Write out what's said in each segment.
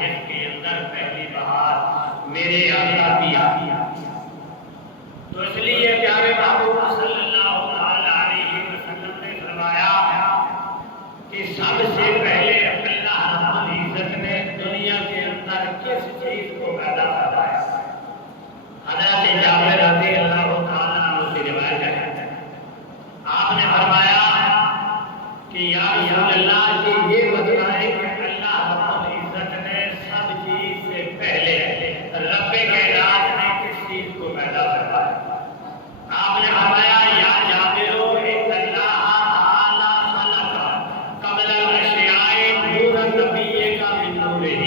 جس کے اندر پہلی بار میرے آقا بھی آیا، تو اس لیے پیارے محبوب صلی اللہ علیہ وسلم نے فرمایا کہ سب سے پہلے اللہ رب العزت نے دنیا کے اندر کس چیز کو پیدا فرمایا؟ حضرت جابر رضی اللہ تعالیٰ عنہ سے روایت ہے، آپ نے فرمایا کہ یا رسول اللہ کی یہ بتائیں کہ اللہ رب العزت نے سب چیز سے پہلے رب کائنات نے کس چیز کو پیدا فرمایا؟ آپ نے فرمایا یا جابر ان اللہ تعالی خلق قبل الاشیاء نور النبی کا من نورہ،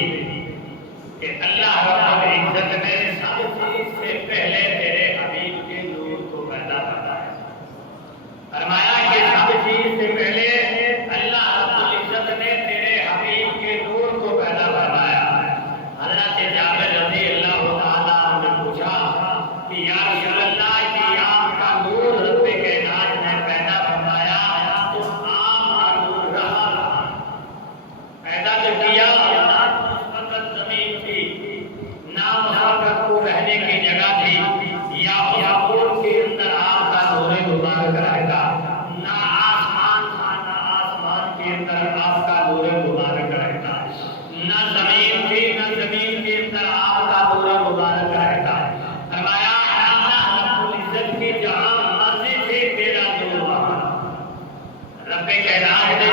کہ اللہ رب العزت نے سب چیز سے پہلے تیرے حبیب کے نور کو پیدا فرمایا۔ فرمایا کہ سب چیز سے پہلے اللہ رب العزت نے تیرے حبیب کے نور کو پیدا فرمایا۔ حضرت جابر رضی اللہ تعالیٰ عنہ نے پوچھا کہ یا رسول اللہ کی آپ کا نور رب کائنات نے پیدا فرمایا تو آپ کا نور رہا پیدا تو کیا، نہ اس وقت زمین تھی نہ اس وقت کو رہنے کی جگہ تھی، یا اس کے اندر آپ کا نور مبارک رہے گا، نہ آسمان تھا نہ آسمان کے اندر آپ کا نور مبارک رہے گا، نہ زمین تھی نہ زمین کے اندر آپ کا نور مبارک رہے گا۔ فرمایا اللہ رب العزت کی جہاں مرضی تھی تیرا نور وہاں، رب کائنات نے